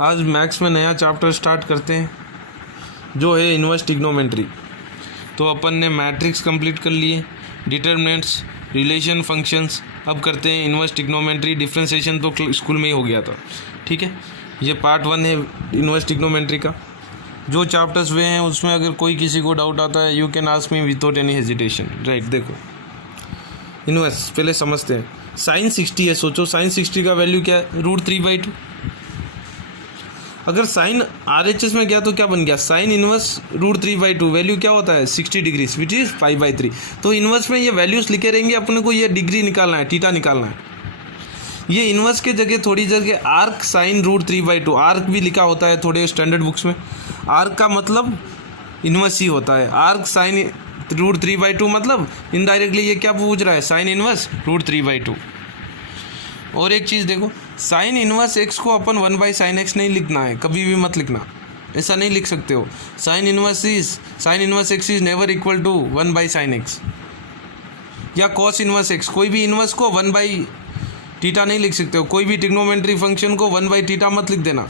आज मैथ्स में नया चैप्टर स्टार्ट करते हैं जो है इन्वर्स ट्रिग्नोमेट्री। तो अपन ने मैट्रिक्स कंप्लीट कर लिए, डिटर्मिनेंट्स, रिलेशन, फंक्शंस। अब करते हैं इन्वर्स ट्रिग्नोमेट्री। डिफ्रेंसिएशन तो स्कूल में ही हो गया था, ठीक है। ये पार्ट 1 है इन्वर्स ट्रिग्नोमेट्री का। जो चैप्टर्स वे हैं उसमें अगर कोई किसी को डाउट आता है, you can ask me without any hesitation, right. देखो इन्वर्स पहले समझते हैं। साइन 60 है, सोचो साइन 60 का वैल्यू क्या है, √3/2। अगर साइन RHS में गया तो क्या बन गया, साइन इनवर्स √3/2। वैल्यू क्या होता है 60 डिग्री, विच इज़ 5/3। तो इनवर्स में ये वैल्यूज लिखे रहेंगे, अपने को ये डिग्री निकालना है, थीटा निकालना है। ये इनवर्स के जगह थोड़ी जगह आर्क साइन √3/2, आर्क भी लिखा होता है थोड़े स्टैंडर्ड बुक्स में। आर्क का मतलब इनवर्स ही होता है। आर्क साइन √3/2 मतलब इनडायरेक्टली ये क्या पूछ रहा है, साइन इनवर्स √3/2। और एक चीज़ देखो, साइन इनवर्स एक्स को अपन 1/sin x नहीं लिखना है, कभी भी मत लिखना, ऐसा नहीं लिख सकते हो। Sine inverse x is never equal to 1/sin x या कॉस इनवर्स एक्स। कोई भी इनवर्स को 1/θ नहीं लिख सकते हो। कोई भी ट्रिग्नोमेट्री फंक्शन को 1/θ मत लिख देना,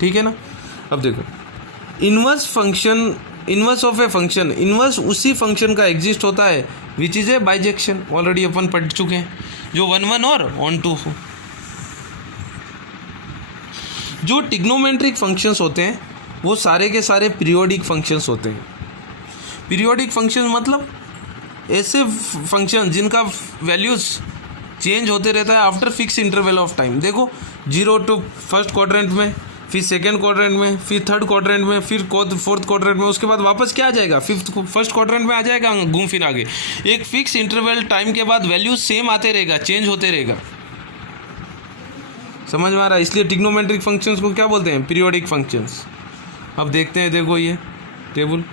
ठीक है ना। अब देखो inverse function, inverse of a function, inverse उसी फंक्शन का एग्जिस्ट होता है which is a bijection. Already अपन पढ़ चुके हैं, जो 1 और ऑन 2 हो। जो ट्रिग्नोमेट्रिक फंक्शंस होते हैं वो सारे के सारे पीरियोडिक फंक्शंस होते हैं। पीरियोडिक फंक्शन मतलब ऐसे फंक्शन जिनका वैल्यूज चेंज होते रहता है after fix interval of time. देखो 0 टू फर्स्ट क्वाड्रेंट में, फिर सेकेंड क्वाड्रेंट में, फिर थर्ड क्वाड्रेंट में, फिर फोर्थ क्वाड्रेंट में, उसके बाद वापस क्या आ जाएगा, फर्स्ट क्वाड्रेंट में आ जाएगा, घूम फिर आगे। एक फिक्स इंटरवल टाइम के बाद वैल्यूज सेम आते रहेगा, चेंज होते रहेगा। समझ में आ रहा है। इसलिए ट्रिग्नोमेट्रिक फंक्शंस को क्या बोलते हैं, पीरियोडिक फंक्शंस। अब देखते हैं, देखो ये टेबल,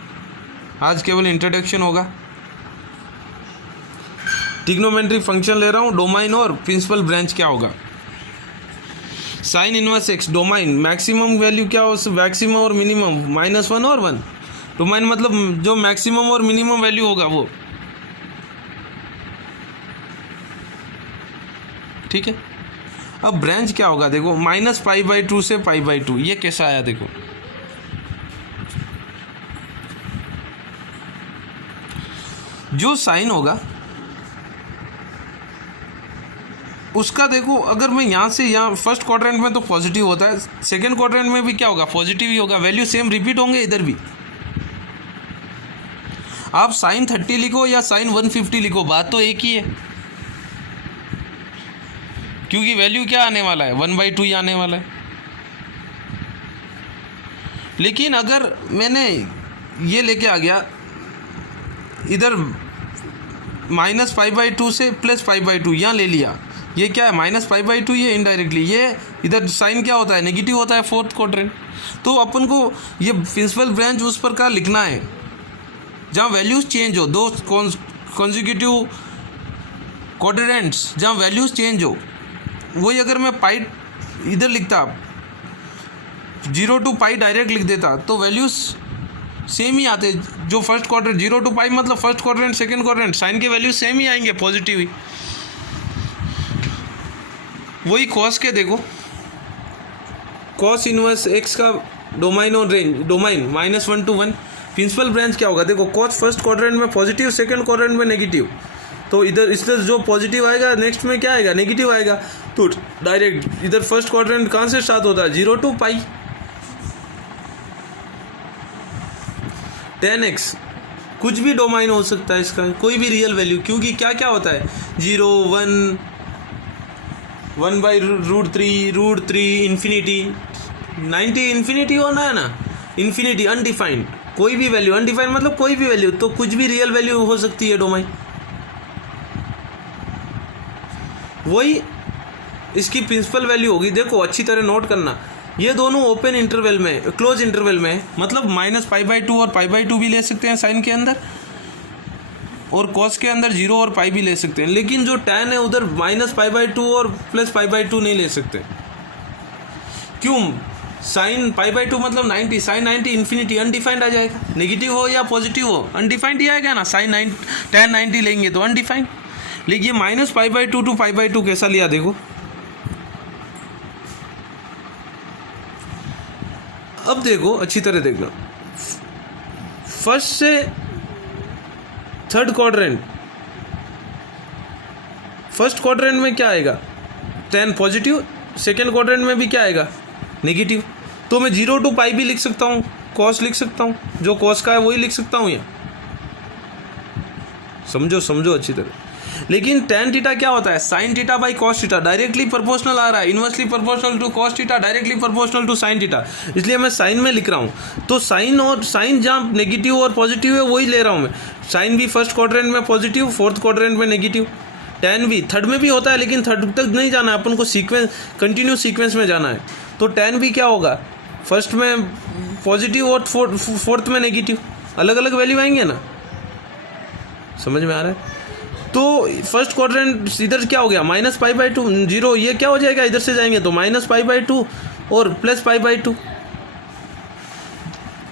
आज केवल इंट्रोडक्शन होगा। ट्रिग्नोमेट्रिक फंक्शन ले रहा हूँ, डोमाइन और प्रिंसिपल ब्रांच क्या होगा। Sign inverse x domain, maximum value क्या हो, मैक्सिमम और मिनिमम -1 और 1। डोमाइन मतलब जो मैक्सिमम और मिनिमम वैल्यू होगा वो, ठीक है। अब ब्रांच क्या होगा, देखो -π/2 से π/2। ये कैसा आया, देखो जो साइन होगा उसका, देखो अगर मैं यहाँ से यहाँ फर्स्ट क्वाड्रेंट में तो पॉजिटिव होता है, सेकंड क्वाड्रेंट में भी क्या होगा, पॉजिटिव ही होगा। वैल्यू सेम रिपीट होंगे इधर भी। आप साइन 30 लिखो या साइन 150 लिखो, बात तो एक ही है, क्योंकि वैल्यू क्या आने वाला है, 1/2 ही आने वाला है। लेकिन अगर मैंने ये लेके आ गया इधर -π/2 से +π/2 यहाँ ले लिया, ये क्या है -π/2, ये इनडायरेक्टली ये इधर साइन क्या होता है, नेगेटिव होता है फोर्थ क्वाड्रेंट। तो अपन को ये प्रिंसिपल ब्रांच उस पर का लिखना है जहाँ वैल्यूज चेंज हो, दो कॉन्जिक्यूटिव क्वाड्रेंट्स जहाँ वैल्यूज चेंज हो। वही अगर मैं पाई इधर लिखता, 0 to π डायरेक्ट लिख देता, तो वैल्यूज सेम ही आते। जो फर्स्ट क्वाड्रेंट 0 to π मतलब first quadrant second quadrant, sine के वैल्यू सेम ही आएंगे, पॉजिटिव ही। वही कॉस के देखो, कॉस इनवर्स एक्स का डोमाइन और range, domain -1 to 1। Principal branch क्या होगा, देखो कॉस फर्स्ट क्वाड्रेंट में पॉजिटिव, सेकंड क्वाड्रेंट में नेगेटिव। तो इधर इससे जो पॉजिटिव आएगा नेक्स्ट में क्या आएगा, नेगेटिव आएगा। तो डायरेक्ट इधर फर्स्ट क्वाड्रेंट कहाँ से स्टार्ट होता है, 0 to π। tan x कुछ भी डोमाइन हो सकता है इसका, कोई भी रियल वैल्यू, क्योंकि क्या क्या होता है 0, 1, 1/√3, √3, इन्फिनिटी, 90 इन्फिनिटी होना है ना, इन्फिनिटी अनडिफाइंड, कोई भी वैल्यू। अनडिफाइंड मतलब कोई भी वैल्यू, तो कुछ भी रियल वैल्यू हो सकती है डोमाइन। वही इसकी प्रिंसिपल वैल्यू होगी। देखो अच्छी तरह नोट करना, ये दोनों ओपन इंटरवल में, क्लोज इंटरवल में, मतलब -π/2 और π/2 भी ले सकते हैं साइन के अंदर, और कॉस के अंदर 0 और π भी ले सकते हैं। लेकिन जो tan है उधर -π/2 और +π/2 नहीं ले सकते। क्यों, साइन π/2 मतलब 90, साइन 90 इन्फिनिटी, अनडिफाइंड आ जाएगा। नेगेटिव हो या पॉजिटिव हो, अनडिफाइंड ही आएगा ना। tan 90 लेंगे तो अनडिफाइंड। लेकिन ये -π/2 to π/2 कैसा लिया, देखो अब देखो अच्छी तरह देखना, फर्स्ट से थर्ड क्वाड्रेंट, फर्स्ट क्वाड्रेंट में क्या आएगा, tan पॉजिटिव, सेकेंड क्वाड्रेंट में भी क्या आएगा, नेगेटिव। तो मैं 0 to पाई भी लिख सकता हूँ, कॉस लिख सकता हूँ, जो कॉस का है वही लिख सकता हूँ यहाँ, समझो अच्छी तरह। लेकिन tan थीटा क्या होता है, sin theta by cos theta, directly proportional आ रहा है, inversely proportional to cos theta, directly proportional to sin theta, इसलिए मैं साइन में लिख रहा हूँ। तो साइन जहाँ नेगेटिव और पॉजिटिव है वही ले रहा हूँ मैं। साइन भी फर्स्ट क्वाड्रेंट में पॉजिटिव, फोर्थ क्वाड्रेंट में नेगेटिव, tan भी थर्ड में भी होता है, लेकिन थर्ड तक नहीं जाना है, अपन को सीक्वेंस, कंटिन्यू सीक्वेंस में जाना है। तो tan भी क्या होगा, फर्स्ट में पॉजिटिव और फोर्थ में नेगेटिव, अलग अलग वैल्यू आएंगे ना, समझ में आ रहा है। तो फर्स्ट क्वाड्रेंट इधर क्या हो गया, -π/2 0, ये क्या हो जाएगा, इधर से जाएंगे तो -π/2 और +π/2।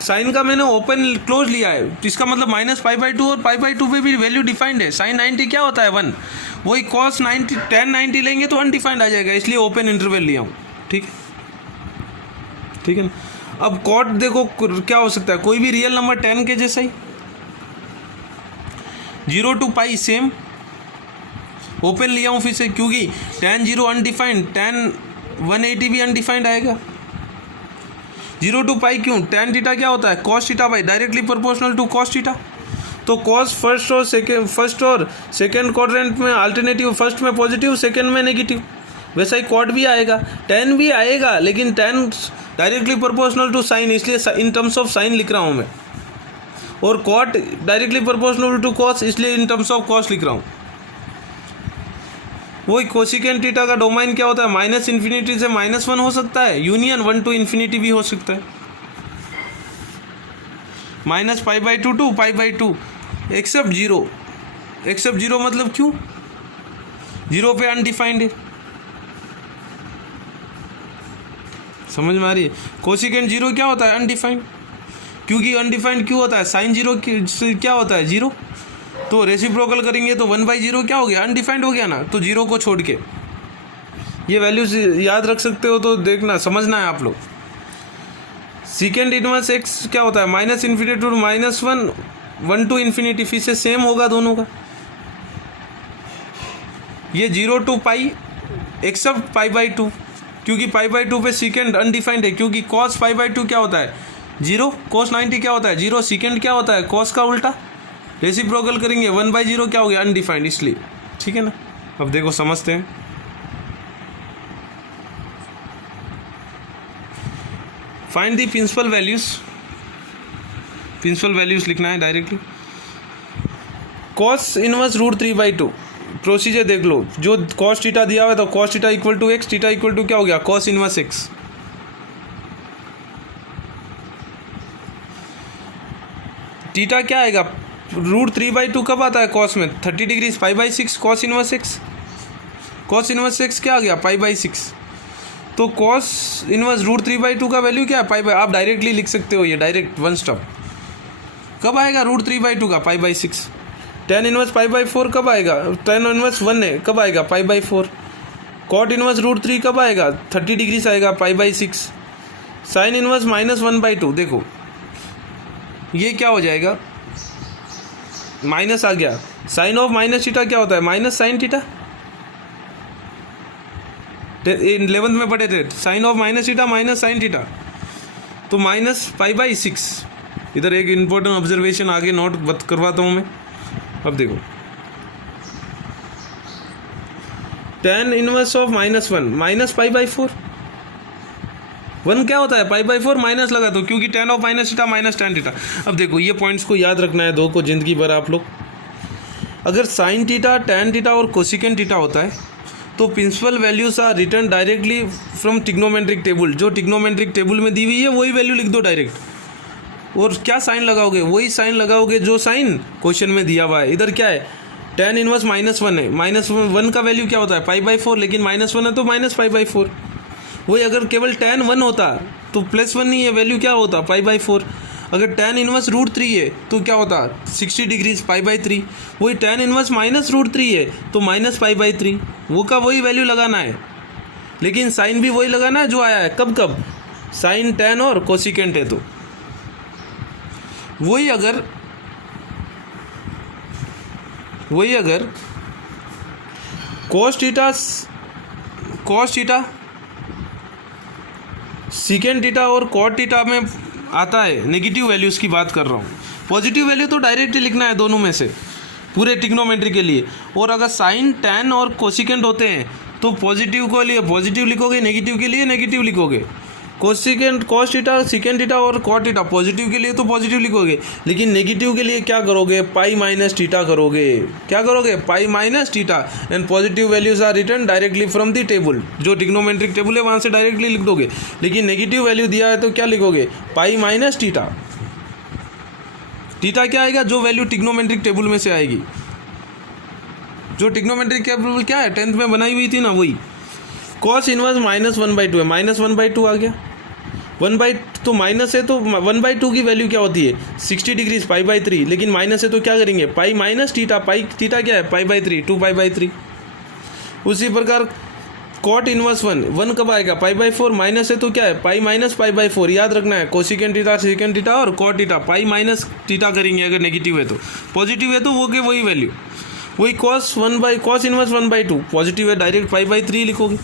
साइन का मैंने ओपन क्लोज लिया है, इसका मतलब -π/2 और π/2 पे भी वैल्यू डिफाइंड है। sin 90 क्या होता है 1, वही cos 90 tan 90 लेंगे तो अनडिफाइंड आ जाएगा, इसलिए ओपन इंटरवल लिया हूँ। ठीक है ना। अब कॉट देखो क्या हो सकता है, कोई भी रियल नंबर 10 के जैसा ही, 0 to पाई सेम, ओपन लिया हूँ फिर से, क्योंकि tan 0 अनडिफाइंड, tan 180 भी अनडिफाइंड आएगा। 0 to पाई क्यों, tan थीटा क्या होता है, cos theta by directly proportional to cos theta. तो cos फर्स्ट और सेकेंड क्वाड्रेंट में अल्टरनेटिव, फर्स्ट में पॉजिटिव, सेकेंड में नेगेटिव, वैसा ही cot भी आएगा, tan भी आएगा, लेकिन tan directly proportional to sine, इसलिए इन टर्म्स ऑफ साइन लिख रहा हूँ मैं, और cot directly proportional to cos, इसलिए इन टर्म्स ऑफ cos लिख रहा हूँ। वही कोसिकेंट थीटा का डोमेन क्या होता है, -∞ से -1 हो सकता है, यूनियन 1 to ∞ भी हो सकता है, -π/2 to π/2, एक्सेप्ट 0 मतलब क्यों, 0 पे अनडिफाइंड है, समझ में आ रही है। कोसिकेंट 0 क्या होता है, अनडिफाइंड, क्योंकि अनडिफाइंड क्यों होता है, sin 0 क्या होता है 0, तो रेसिप्रोकल करेंगे तो 1/0 क्या हो गया, अनडिफाइंड हो गया ना। तो 0 को छोड़ के ये वैल्यूज याद रख सकते हो, तो देखना समझना है आप लोग। सेकेंड इनवर्स x क्या होता है, -∞ टू -1, 1 to ∞, फिर से सेम होगा दोनों का। ये 0 to पाई एक्सेप्ट π/2, क्योंकि π/2 पे सेकेंड अनडिफाइंड है, क्योंकि cos π/2 क्या होता है 0, cos 90 क्या होता है 0, सेकेंड क्या होता है cos का उल्टा, रेसिप्रोकल करेंगे 1/0 क्या हो गया, अनडिफाइंड, इसलिए। ठीक है ना। अब देखो समझते हैं, फाइंड द प्रिंसिपल वैल्यूज लिखना है डायरेक्टली। cos इनवर्स √3/2, प्रोसीजर देख लो, जो cos थीटा दिया हुआ है तो cos theta equal to x, theta equal to क्या हो गया, cos इनवर्स x। थीटा क्या आएगा, √3/2 कब आता है cos में, 30 degree, π/6 cos inverse x, cos inverse x क्या आ गया, π/6। तो cos इनवर्स √3/2 का वैल्यू क्या है, आप डायरेक्टली लिख सकते हो, ये डायरेक्ट वन स्टॉप। कब आएगा √3/2 का, π/6। tan इनवर्स π/4 कब आएगा, tan इनवर्स 1 है, कब आएगा, π/4। cot इनवर्स √3 कब आएगा, 30 डिग्री से आएगा, π/6। sin इनवर्स -1/2, देखो ये क्या हो जाएगा, माइनस आ गया, साइन ऑफ माइनस थीटा क्या होता है, माइनस साइन थीटा, 11th में पढ़े थे, sine of minus theta minus sine theta, तो -π/6। इधर एक इम्पोर्टेंट ऑब्जर्वेशन आगे नोट करवाता हूँ मैं। अब देखो tan इनवर्स ऑफ -1 -π/4, 1 क्या होता है, π/4 माइनस लगा दो, क्योंकि tan of minus theta minus tan theta. अब देखो ये पॉइंट्स को याद रखना है, दो को जिंदगी भर आप लोग। अगर साइन थीटा, tan थीटा और कोसिकेंट थीटा होता है तो principal values are return directly from trigonometric table, जो ट्रिग्नोमेट्रिक टेबल में दी हुई है वही वैल्यू लिख दो डायरेक्ट। और क्या साइन लगाओगे, वही साइन लगाओगे जो साइन क्वेश्चन में दिया हुआ है। इधर क्या है, tan इनवर्स -1 है, -1 का वैल्यू क्या होता है, π/4, लेकिन -1 है तो -π/4। वही अगर केवल tan 1 होता तो +1 नहीं है, वैल्यू क्या होता, π/4। अगर tan इनवर्स √3 है तो क्या होता, 60 डिग्री, π/3। वही tan इनवर्स -√3 है तो -π/3, वो का वही वैल्यू लगाना है, लेकिन साइन भी वही लगाना है जो आया है, कब साइन टेन और कोसिकेंट है तो वही अगर cos थीटा सीकेंट थीटा और कॉट थीटा में आता है, नेगेटिव वैल्यूज की बात कर रहा हूँ। पॉजिटिव वैल्यू तो डायरेक्टली लिखना है दोनों में से पूरे ट्रिग्नोमेट्री के लिए। और अगर साइन टेन और कोसिकेंट होते हैं तो पॉजिटिव को लिए पॉजिटिव लिखोगे, नेगेटिव के लिए नेगेटिव लिखोगे। Cosecant cos theta secant theta और कॉट थीटा पॉजिटिव के लिए तो पॉजिटिव लिखोगे, लेकिन नेगेटिव के लिए क्या करोगे, पाई माइनस थीटा करोगे। क्या करोगे, pi minus theta. And positive values are return directly from the table, जो ट्रिग्नोमेट्रिक टेबल है वहाँ से डायरेक्टली लिख दोगे। लेकिन नेगेटिव वैल्यू दिया है तो क्या लिखोगे, पाई माइनस थीटा। थीटा क्या आएगा, जो वैल्यू ट्रिग्नोमेट्रिक टेबल में से आएगी। जो ट्रिग्नोमेट्रिक टेबल क्या है 10th में बनाई हुई थी ना, वही। कॉस इनवर्स -1/2 है, -1/2 आ गया। 1/, तो माइनस है तो 1/2 की वैल्यू क्या होती है 60 डिग्रीज π/3, लेकिन माइनस है तो क्या करेंगे, पाई माइनस थीटा। पाई थीटा क्या है, π/3, 2π/3। उसी प्रकार कॉट इनवर्स 1 कब आएगा, π/4। माइनस है तो क्या है, पाई माइनस π/4। याद रखना है, कोसिकेंट थीटा सेकेंड थीटा और cot theta pi minus theta करेंगे अगर नेगेटिव है तो। पॉजिटिव है तो वो के वही वैल्यू। वही cos इनवर्स 1/2 पॉजिटिव है, डायरेक्ट π/3 लिखोगे।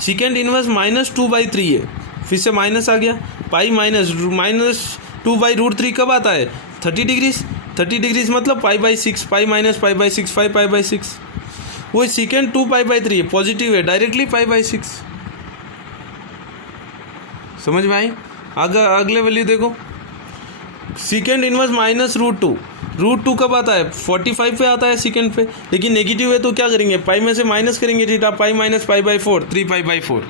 सेकेंड इनवर्स -2/3 है, फिर से माइनस आ गया। पाई माइनस -2/√3 कब आता है, 30 डिग्रीज। 30 डिग्रीज मतलब π/6, पाई माइनस π/6, 5π/6। वही सेकेंड 2π/3 है, पॉजिटिव है, डायरेक्टली π/6। समझ में आई। अगले वैल्यू देखो, सेकेंड इनवर्स -√2। √2 कब आता है, 45 पे आता है सेकेंड पे, लेकिन नेगेटिव है तो क्या करेंगे, पाई में से माइनस करेंगे थीटा। Pi minus π/4, 3π/4।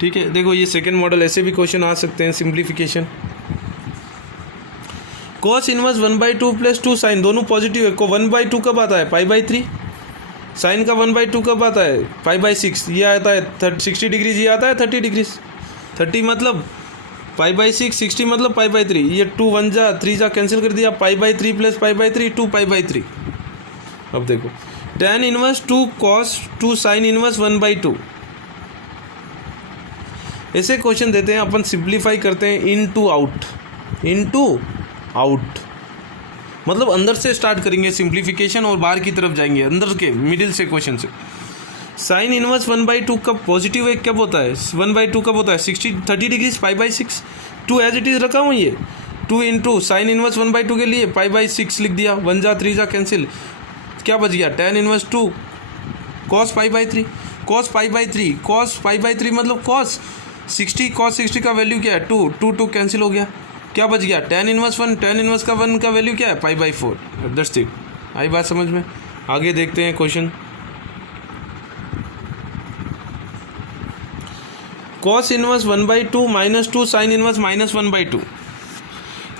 ठीक है, देखो ये सेकेंड मॉडल ऐसे भी क्वेश्चन आ सकते हैं, सिंप्लीफिकेशन। कॉस इनवर्स 1/2 + 2 साइन, दोनों पॉजिटिव है। को 1/2 कब आता है, π/3। साइन का 1/2 कब आता है, π/6। ये आता है 60 डिग्रीज, ये आता है 30 डिग्रीज। 30 मतलब π/6, 60 मतलब π/3। ये 2 1 जा 3 जा कैंसिल कर दिया, π/3 + π/3 2π/3। अब देखो tan inverse 2 cos 2 sign inverse 1/2। ऐसे क्वेश्चन देते हैं, अपन सिंप्लीफाई करते हैं इनटू आउट, मतलब अंदर से स्टार्ट करेंगे सिंप्लीफिकेशन और बाहर की तरफ जाएंगे, अंदर के मिडिल से क्वेश्चन से। साइन इनवर्स 1/2 कब पॉजिटिव है, कब होता है 1/2 कब होता है, 30 डिग्रीज π/6। 2 एज इट इज रखा हूँ, ये 2 इंटू साइन इनवर्स 1/2 के लिए π/6 लिख दिया। 1 जा 3 जा कैंसिल, क्या बच गया, tan इनवर्स 2 cos π/3। cos π/3 मतलब cos 60 का वैल्यू क्या है 2 कैंसिल हो गया, क्या बच गया, tan इनवर्स 1। tan इनवर्स का 1 का वैल्यू क्या है, π/4। That's it. आई बात समझ में। आगे देखते हैं question. cos inverse 1/2 -2 sign inverse -1/2।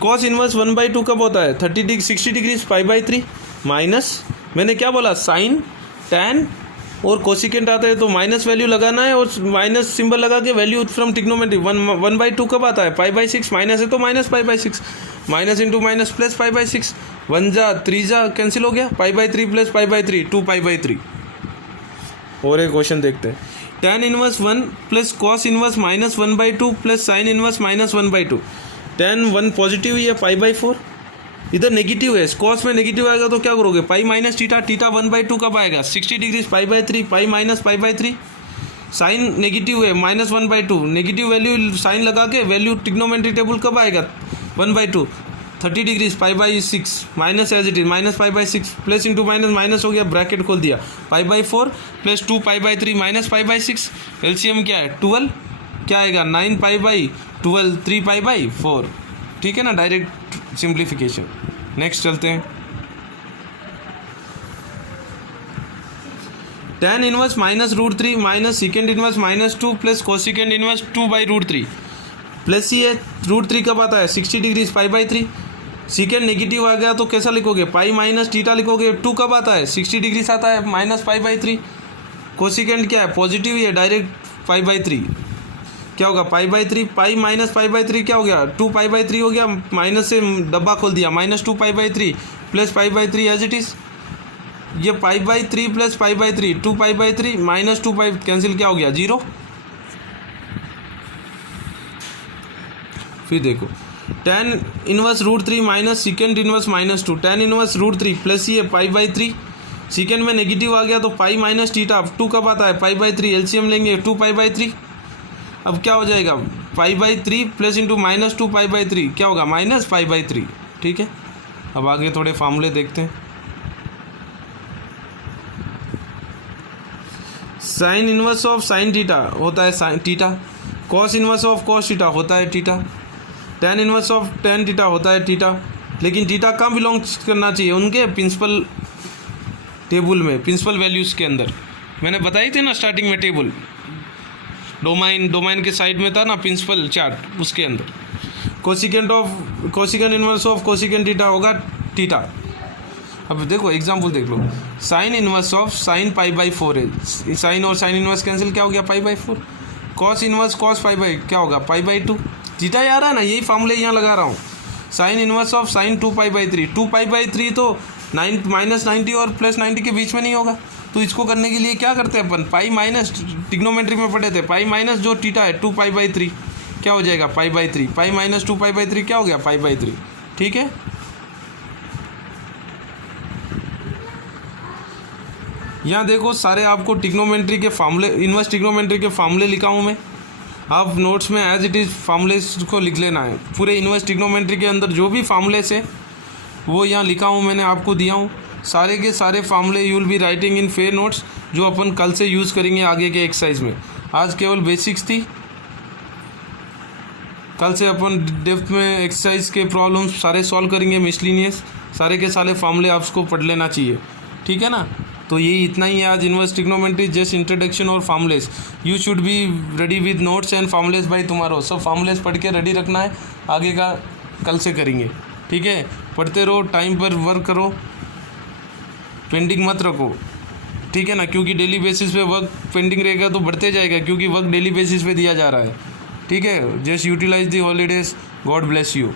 cos inverse 1/2 कब होता है, 60 डिग्रीज π/3 माइनस, मैंने क्या बोला, साइन tan और कोसिकेंट आता है तो माइनस वैल्यू लगाना है और माइनस सिंबल लगा के वैल्यू फ्रॉम ट्रिग्नोमेट्री। 1/2 कब आता है, π/6। माइनस है तो minus π/6, minus into minus plus π/6। 1 जा 3 जा कैंसिल हो गया, π/3 + π/3 2π/3। और एक क्वेश्चन देखते हैं, tan inverse 1 + cos inverse -1/2 + sine inverse -1/2। tan 1 positive ही है, π/4। इधर नेगेटिव है, cos में नेगेटिव आएगा तो क्या करोगे, पाई माइनस थीटा। 1/2 कब आएगा, 60 degrees π/3, pi minus π/3। Sine negative है, -1/2, नेगेटिव वैल्यू साइन लगा के वैल्यू ट्रिग्नोमेट्री टेबल कब आएगा, 1/2, 30 degrees π/6 minus as it is -π/6 plus into minus हो गया, ब्रैकेट खोल दिया, π/4 + 2π/3 -π/6। एलसीएम क्या है 12, क्या आएगा 9π/12, 3π/4। ठीक है ना, डायरेक्ट सिंप्लीफिकेशन। नेक्स्ट चलते हैं, tan inverse -√3 minus secant inverse -2 + cosecant inverse 2/√3 plus ये √3 कब आता है, 60 डिग्रीज π/3। सेकेंड नेगेटिव आ गया तो कैसा लिखोगे, पाई माइनस थीटा लिखोगे। 2 कब आता है, 60 डिग्रीज आता है, -π/3। कोसिकेंट क्या है, पॉजिटिव ही है, डायरेक्ट π/3। क्या होगा, π/3, पाई माइनस π/3 क्या हो गया, 2π/3 हो गया, माइनस से डब्बा खोल दिया, -2π/3 + π/3 एज इट इज। ये π/3 + π/3 2π/3 -2π कैंसिल, क्या हो गया 0। फिर देखो tan inverse root 3 minus secant inverse minus 2, tan inverse root 3 plus ये पाई बाई 3, सेकेंड में नेगेटिव आ गया तो पाई माइनस टीटा, अब 2 कब आता है पाई बाई 3, एलसीएम लेंगे 2 पाई बाई 3, अब क्या हो जाएगा पाई by 3 plus into minus 2 pi by 3 क्या होगा माइनस पाई बाई 3। ठीक है, अब आगे थोड़े फार्मूले देखते हैं। Sign inverse of sine theta होता है sine theta, cos inverse of cos theta होता है theta, tan inverse of tan theta होता है टीटा। लेकिन टीटा कहाँ बिलोंग करना चाहिए, उनके प्रिंसिपल टेबल में, प्रिंसिपल वैल्यूज़ के अंदर। मैंने बताई थी ना स्टार्टिंग में टेबल, डोमाइन के साइड में था ना प्रिंसिपल चार्ट, उसके अंदर cosecant inverse of cosecant theta होगा टीटा। अब देखो एग्जांपल देख लो, sine inverse of sine pi by 4 है, साइन और साइन इनवर्स कैंसिल, क्या हो गया पाई by 4, cos inverse cos pi by क्या होगा पाई बाई 2, टीटा आ रहा है ना, यही फार्मूले यहाँ लगा रहा हूँ। Sign inverse of sign 2 pi by 3, 2 pi by 3 तो माइनस 90 और प्लस 90 के बीच में नहीं होगा, तो इसको करने के लिए क्या करते हैं अपन, पाई माइनस, ट्रिग्नोमेट्री में पढ़े थे, पाई माइनस जो टीटा है 2 पाई बाई 3 क्या हो जाएगा पाई by 3, pi minus 2 pi by 3 क्या हो गया पाई बाई 3। ठीक है, यहाँ देखो सारे आपको ट्रिग्नोमेट्री के फार्मूले, इनवर्स ट्रिग्नोमेट्री के फार्मूले लिखा हूँ मैं, आप नोट्स में एज इट इज़ फार्मूले को लिख लेना है। पूरे इनवर्स ट्रिग्नोमेट्री के अंदर जो भी फार्मूले से वो यहाँ लिखा हूँ, मैंने आपको दिया हूँ, सारे के सारे फार्मूले you will be writing in fair notes, जो अपन कल से यूज़ करेंगे आगे के एक्सरसाइज में। आज केवल बेसिक्स थी, कल से अपन डेप्थ में एक्सरसाइज के प्रॉब्लम्स सारे सॉल्व करेंगे, मिसलिनियस सारे के सारे फार्मूले आपको पढ़ लेना चाहिए। ठीक है ना, तो यही इतना ही है आज इनवर्स ट्रिग्नोमेट्री, जस्ट इंट्रोडक्शन और formulas. You should be ready with notes and formulas by tomorrow, सब फार्मूलेस पढ़ के रेडी रखना है, आगे का कल से करेंगे। ठीक है, पढ़ते रहो, टाइम पर वर्क करो, पेंडिंग मत रखो। ठीक है ना, क्योंकि डेली बेसिस पे वर्क पेंडिंग रहेगा तो बढ़ते जाएगा, क्योंकि वर्क डेली बेसिस पे दिया जा रहा है। ठीक है, just utilize the holidays, God bless you.